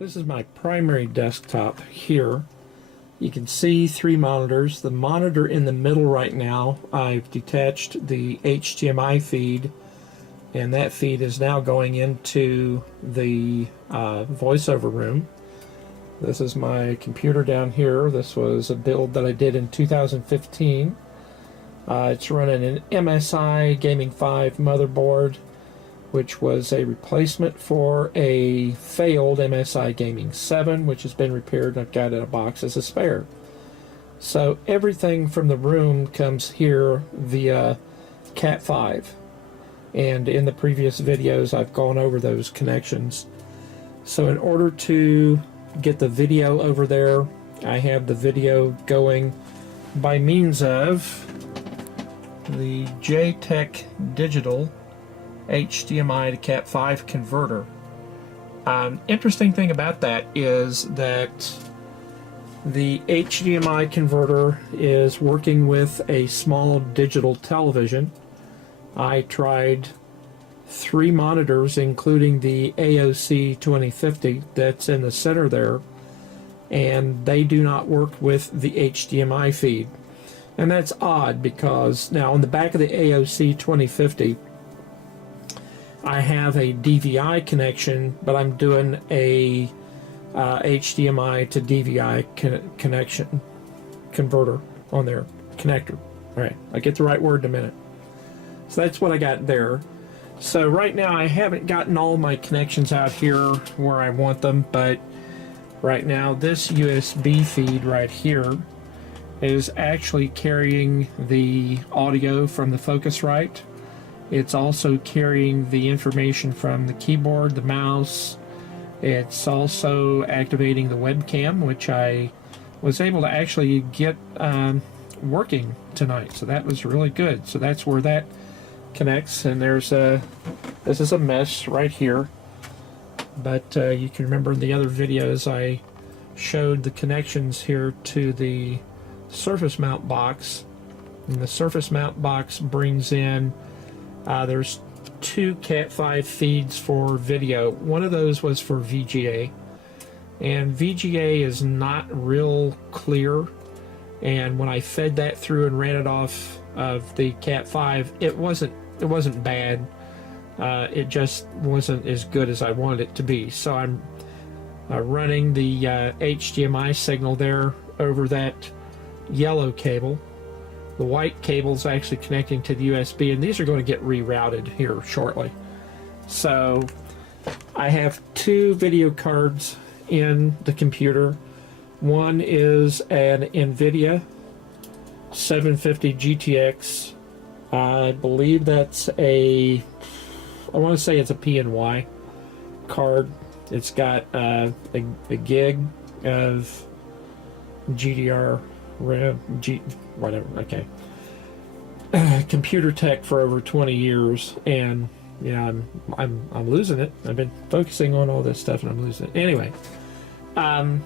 This is my primary desktop here. You can see 3 monitors. The monitor in the middle right now, I've detached the HDMI feed, and that feed is now going into the VoiceOver room. This is my computer down here. This was a build that I did in 2015. It's running an MSI Gaming 5 motherboard, which was a replacement for a failed MSI Gaming 7, which has been repaired, and I've got it in a box as a spare. So everything from the room comes here via Cat 5. And in the previous videos, I've gone over those connections. So in order to get the video over there, I have the video going by means of the JTech Digital HDMI to Cat 5 converter. Interesting thing about that is that the HDMI converter is working with a small digital television. I tried 3 monitors, including the AOC 2050 that's in the center there, and they do not work with the HDMI feed. And that's odd because now on the back of the AOC 2050 I have a DVI connection, but I'm doing a HDMI to DVI connection converter on there, connector. Alright, I'll get the right word in a minute. So that's what I got there. So right now I haven't gotten all my connections out here where I want them, but right now this USB feed right here is actually carrying the audio from the Focusrite. It's also carrying the information from the keyboard, the mouse. It's also activating the webcam, which I was able to actually get working tonight. So that was really good. So that's where that connects. And there's this is a mess right here. But you can remember in the other videos I showed the connections here to the surface mount box. And the surface mount box brings in there's 2 Cat 5 feeds for video. One of those was for VGA, and VGA is not real clear, and when I fed that through and ran it off of the Cat 5, it wasn't bad. It just wasn't as good as I wanted it to be. So I'm running the HDMI signal there over that yellow cable. The white cable is actually connecting to the USB, and these are going to get rerouted here shortly. So I have 2 video cards in the computer. One is an NVIDIA 750 GTX. I believe that's I want to say it's a PNY card. It's got a gig of GDR RAM, whatever. Okay. Computer tech for over 20 years, and yeah, I'm losing it. I've been focusing on all this stuff, and I'm losing it. Anyway, I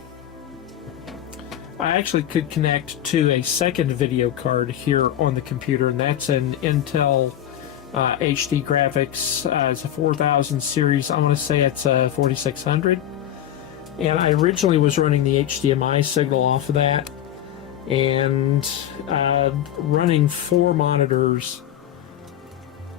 actually could connect to a second video card here on the computer, and that's an Intel HD graphics. It's a 4000 series. I want to say it's a 4600, and I originally was running the HDMI signal off of that, and running 4 monitors,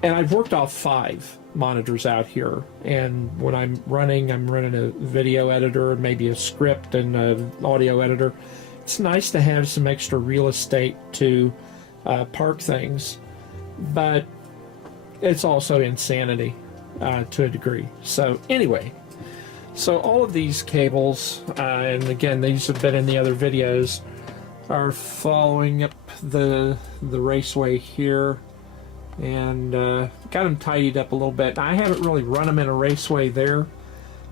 and I've worked off 5 monitors out here, and when I'm running a video editor, maybe a script and an audio editor. It's nice to have some extra real estate to park things, but it's also insanity to a degree. So anyway, so all of these cables, and again these have been in the other videos, are following up the raceway here, and got them tidied up a little bit. I haven't really run them in a raceway there,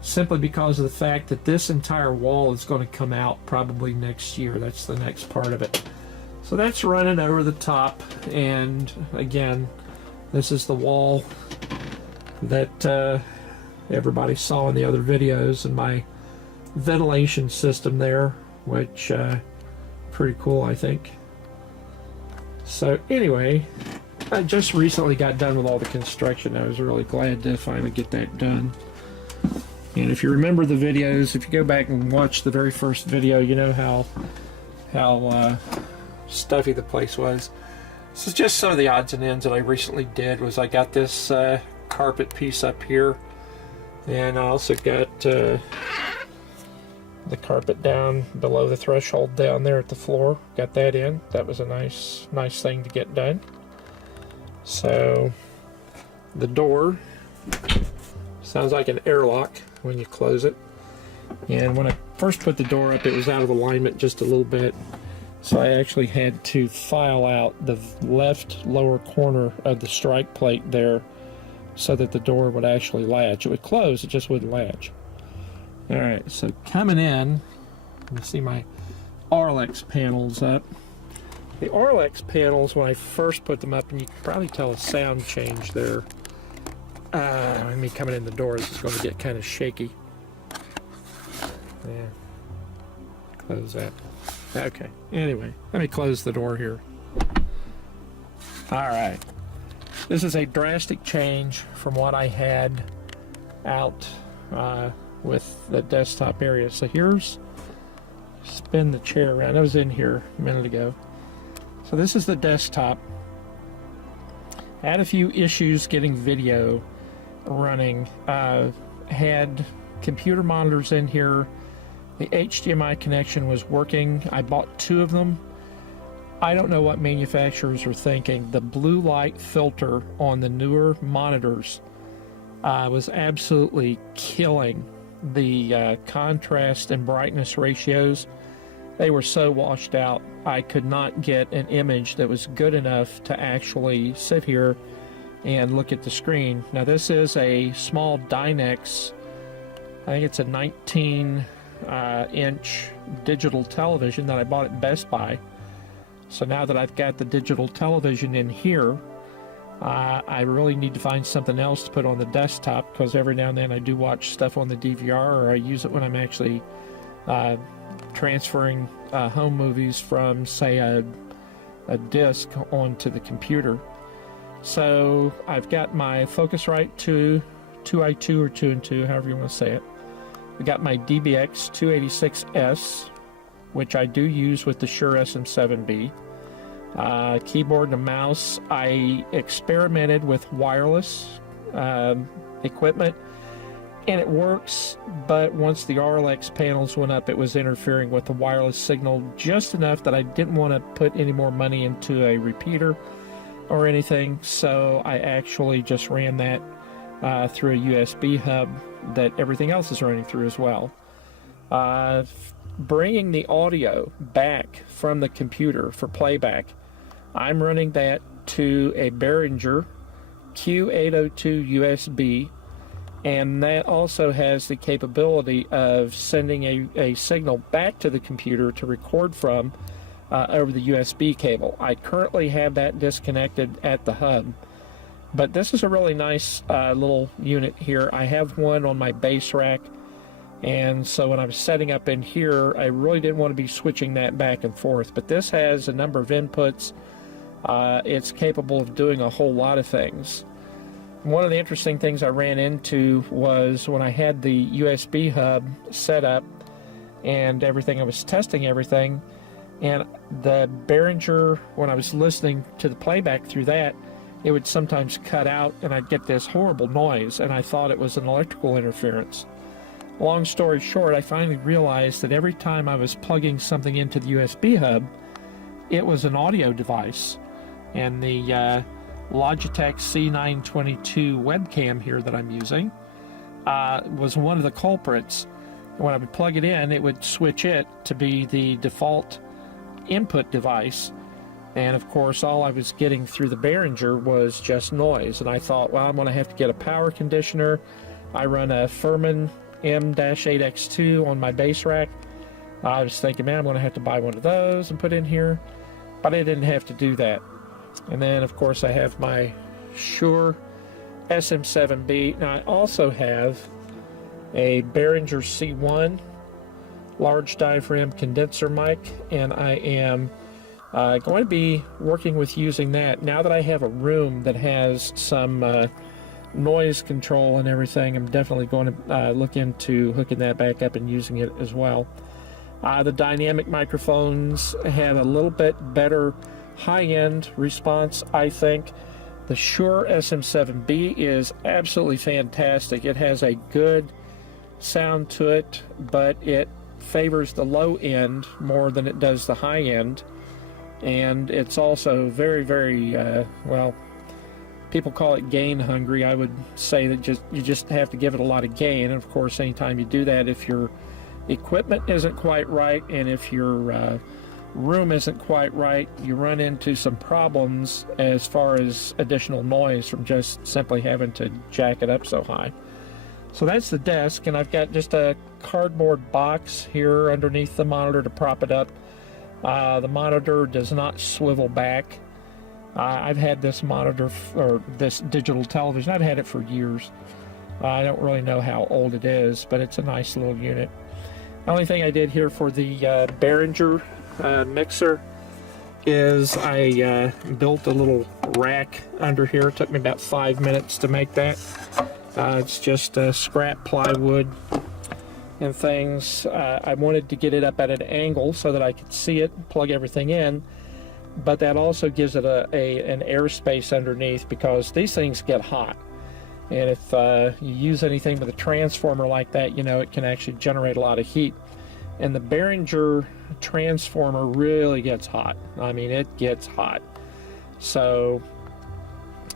simply because of the fact that this entire wall is going to come out probably next year. That's the next part of it. So that's running over the top, and again, this is the wall that everybody saw in the other videos, and my ventilation system there, which pretty cool, I think. So anyway, I just recently got done with all the construction. I was really glad to finally get that done. And if you remember the videos, if you go back and watch the very first video, you know how stuffy the place was. This is just some of the odds and ends that I recently did. Was I got this carpet piece up here, and I also got the carpet down below the threshold down there at the floor. Got that in. That was a nice thing to get done. So the door sounds like an airlock when you close it. And when I first put the door up, it was out of alignment just a little bit. So I actually had to file out the left lower corner of the strike plate there so that the door would actually latch. It would close, it just wouldn't latch. Alright, so coming in, you see my RLX panels up. The RLX panels, when I first put them up, and you can probably tell a sound change there. Me coming in the door, this is going to get kind of shaky. Yeah. Close that. Okay. Anyway, let me close the door here. Alright. This is a drastic change from what I had out with the desktop area. So here's, spin the chair around. I was in here a minute ago. So this is the desktop. I had a few issues getting video running. Had computer monitors in here. The HDMI connection was working. I bought 2 of them. I don't know what manufacturers are thinking. The blue light filter on the newer monitors was absolutely killing the contrast and brightness ratios. They were so washed out. I could not get an image that was good enough to actually sit here and look at the screen. Now this is a small Dynex, I think it's a 19-inch digital television that I bought at Best Buy. So now that I've got the digital television in here, I really need to find something else to put on the desktop, because every now and then I do watch stuff on the DVR, or I use it when I'm actually transferring home movies from, say, a disc onto the computer. So I've got my Focusrite 2i2 or 2 and 2, however you want to say it. I got my DBX 286S, which I do use with the Shure SM7B. Keyboard and a mouse. I experimented with wireless equipment, and it works, but once the RLX panels went up, it was interfering with the wireless signal just enough that I didn't want to put any more money into a repeater or anything, so I actually just ran that through a USB hub that everything else is running through as well. Bringing the audio back from the computer for playback, I'm running that to a Behringer Q802 USB, and that also has the capability of sending a signal back to the computer to record from over the USB cable. I currently have that disconnected at the hub, but this is a really nice little unit here. I have one on my base rack, and so when I was setting up in here, I really didn't want to be switching that back and forth, but this has a number of inputs. It's capable of doing a whole lot of things. One of the interesting things I ran into was when I had the USB hub set up and everything, I was testing everything, and the Behringer, when I was listening to the playback through that, it would sometimes cut out and I'd get this horrible noise, and I thought it was an electrical interference. Long story short, I finally realized that every time I was plugging something into the USB hub, it was an audio device. And the Logitech C922 webcam here that I'm using was one of the culprits. When I would plug it in, it would switch it to be the default input device. And of course, all I was getting through the Behringer was just noise. And I thought, well, I'm going to have to get a power conditioner. I run a Furman M-8X2 on my base rack. I was thinking, man, I'm going to have to buy one of those and put in here. But I didn't have to do that. And then, of course, I have my Shure SM7B. Now, I also have a Behringer C1 large diaphragm condenser mic, and I am going to be working with using that now that I have a room that has some noise control and everything, I'm definitely going to look into hooking that back up and using it as well. The dynamic microphones have a little bit better high-end response, I think. The Shure SM7B is absolutely fantastic. It has a good sound to it, but it favors the low end more than it does the high end. And it's also very, very, well, people call it gain hungry. I would say that you just have to give it a lot of gain. And of course, anytime you do that, if your equipment isn't quite right and if your room isn't quite right, you run into some problems as far as additional noise from just simply having to jack it up so high. So that's the desk, and I've got just a cardboard box here underneath the monitor to prop it up. The monitor does not swivel back. I've had this monitor, or this digital television, I've had it for years. I don't really know how old it is, but it's a nice little unit. The only thing I did here for the Behringer mixer is I built a little rack under here. It took me about 5 minutes to make that. It's just scrap plywood and things. I wanted to get it up at an angle so that I could see it, plug everything in, but that also gives it an airspace underneath, because these things get hot. And if you use anything with a transformer like that, you know it can actually generate a lot of heat. And the Behringer transformer really gets hot. I mean, it gets hot. So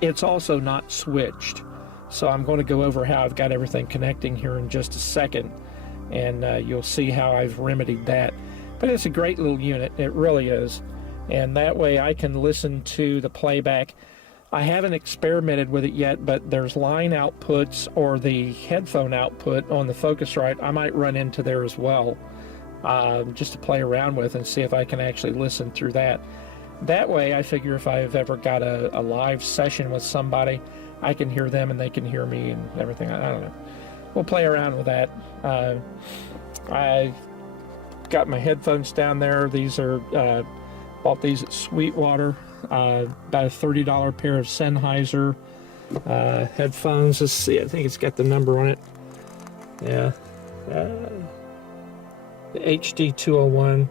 it's also not switched. So I'm going to go over how I've got everything connecting here in just a second, and you'll see how I've remedied that. But it's a great little unit, it really is. And that way I can listen to the playback. I haven't experimented with it yet, but there's line outputs or the headphone output on the Focusrite I might run into there as well, just to play around with and see if I can actually listen through that. That way I figure if I've ever got a live session with somebody, I can hear them and they can hear me and everything. I don't know. We'll play around with that. I got my headphones down there. These are, bought these at Sweetwater. About a $30 pair of Sennheiser headphones. Let's see, I think it's got the number on it. Yeah. The HD201.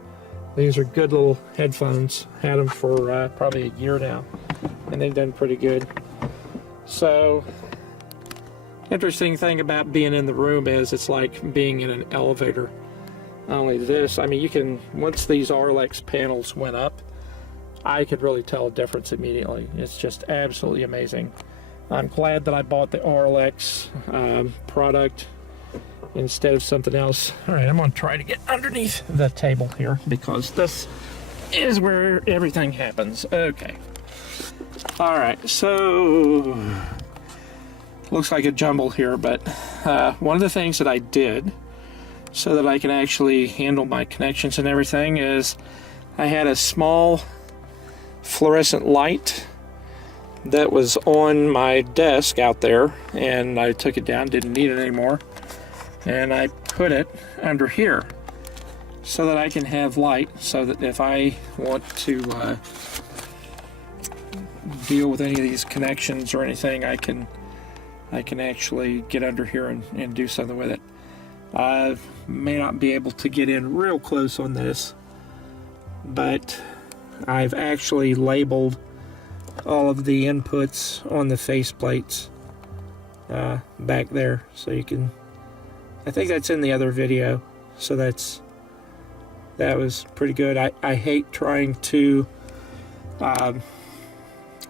These are good little headphones. Had them for probably a year now, and they've done pretty good. So, interesting thing about being in the room is it's like being in an elevator. Not only this, I mean, you can, once these RLX panels went up, I could really tell a difference immediately. It's just absolutely amazing. I'm glad that I bought the RLX product instead of something else. All right, I'm going to try to get underneath the table here, because this is where everything happens. Okay. All right, so looks like a jumble here, but one of the things that I did so that I can actually handle my connections and everything is I had a small fluorescent light that was on my desk out there, and I took it down, didn't need it anymore, and I put it under here so that I can have light, so that if I want to deal with any of these connections or anything, I can actually get under here and do something with it. I may not be able to get in real close on this, but I've actually labeled all of the inputs on the faceplates back there, so you can, I think that's in the other video, so that was pretty good. I hate trying to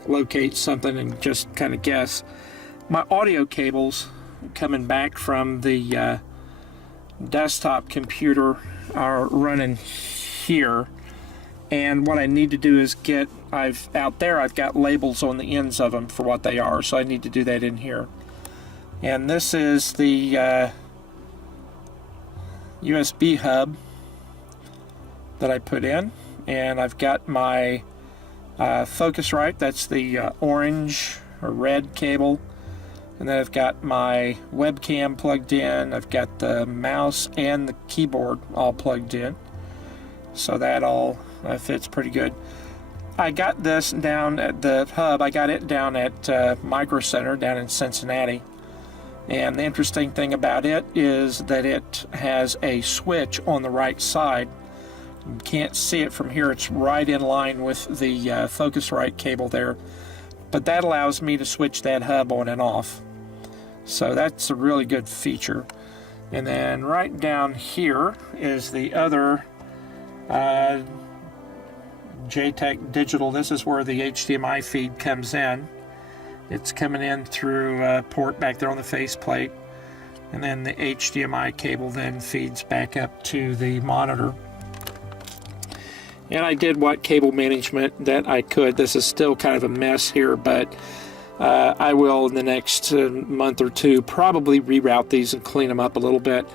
locate something and just kind of guess. My audio cables coming back from the desktop computer are running here, and what I need to do is get, I've got labels on the ends of them for what they are, so I need to do that in here. And this is the USB hub that I put in, and I've got my Focusrite, that's the orange or red cable, and then I've got my webcam plugged in, I've got the mouse and the keyboard all plugged in, so that all fits pretty good. I got this down at the hub. I got it down at Micro Center down in Cincinnati. And the interesting thing about it is that it has a switch on the right side. You can't see it from here. It's right in line with the Focusrite cable there. But that allows me to switch that hub on and off. So that's a really good feature. And then right down here is the other JTEC Digital. This is where the HDMI feed comes in. It's coming in through a port back there on the faceplate, and then the HDMI cable then feeds back up to the monitor. And I did what cable management that I could. This is still kind of a mess here, but I will in the next month or two probably reroute these and clean them up a little bit.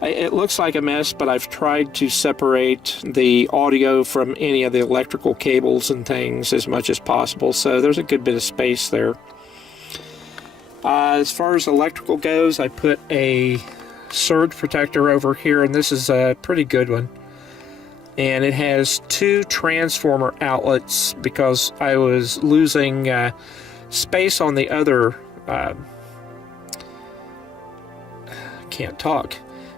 It looks like a mess, but I've tried to separate the audio from any of the electrical cables and things as much as possible, so there's a good bit of space there. As far as electrical goes, I put a surge protector over here, and this is a pretty good one. And it has 2 transformer outlets because I was losing space on the other... can't talk.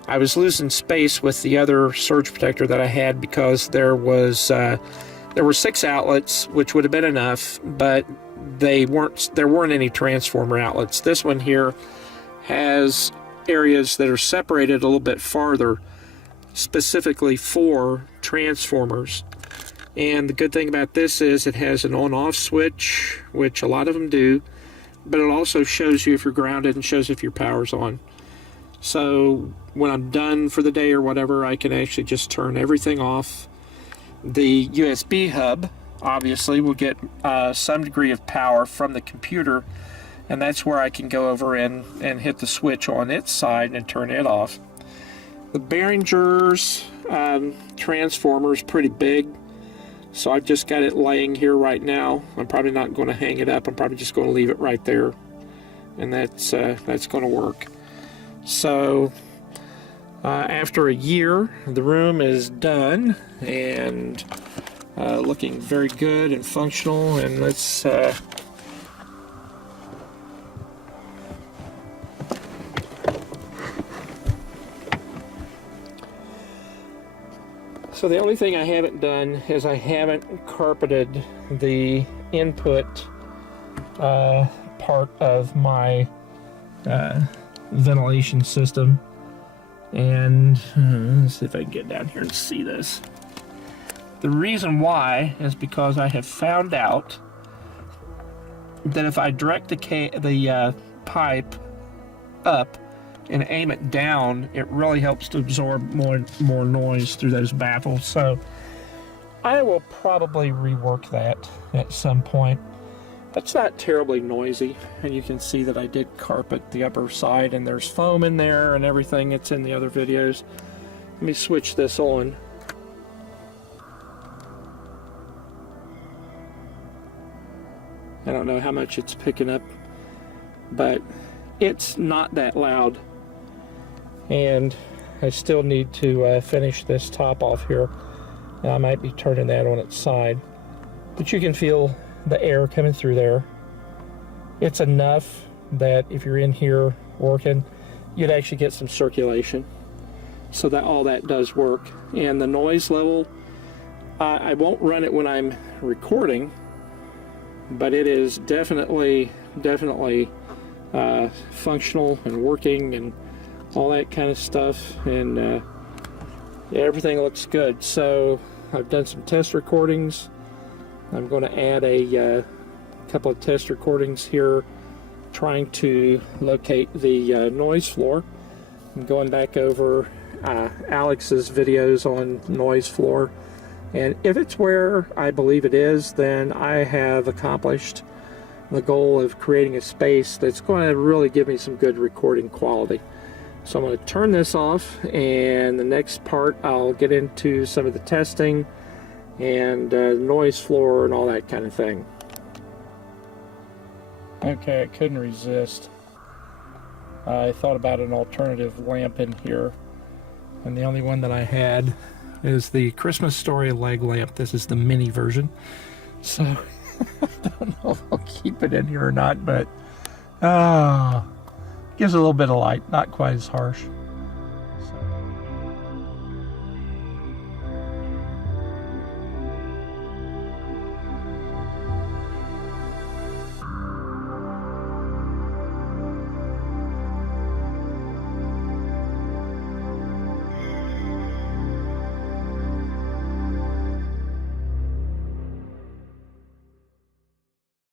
I was losing space with the other surge protector that I had because there were 6 outlets, which would have been enough, but there weren't any transformer outlets. This one here has areas that are separated a little bit farther, specifically for transformers. And the good thing about this is it has an on-off switch, which a lot of them do, but it also shows you if you're grounded and shows if your power's on. So when I'm done for the day or whatever, I can actually just turn everything off. The USB hub obviously will get some degree of power from the computer, and that's where I can go over and hit the switch on its side and turn it off. The Behringer's transformer is pretty big, so I've just got it laying here right now. I'm probably not going to hang it up. I'm probably just going to leave it right there, and that's going to work. So after a year, the room is done and looking very good and functional. And let's so the only thing I haven't done is I haven't carpeted the input part of my ventilation system. And let's see if I can get down here and see this. The reason why is because I have found out that if I direct the pipe up and aim it down, it really helps to absorb more noise through those baffles. So I will probably rework that at some point. That's not terribly noisy, and you can see that I did carpet the upper side, and there's foam in there and everything. It's in the other videos. Let me switch this on. I don't know how much it's picking up, but it's not that loud. And I still need to finish this top off here. Now, I might be turning that on its side, but you can feel the air coming through there. It's enough that if you're in here working, you'd actually get some circulation. So that all that does work. And the noise level, I won't run it when I'm recording, but it is definitely functional and working and all that kind of stuff. And yeah, everything looks good. So I've done some test recordings. I'm going to add a couple of test recordings here, trying to locate the noise floor. I'm going back over Alex's videos on noise floor, and if it's where I believe it is, then I have accomplished the goal of creating a space that's going to really give me some good recording quality. So I'm going to turn this off, and the next part I'll get into some of the testing and noise floor and all that kind of thing. Okay, I couldn't resist. I thought about an alternative lamp in here, and the only one that I had is the Christmas Story leg lamp. This is the mini version. So I don't know if I'll keep it in here or not, but gives a little bit of light, not quite as harsh.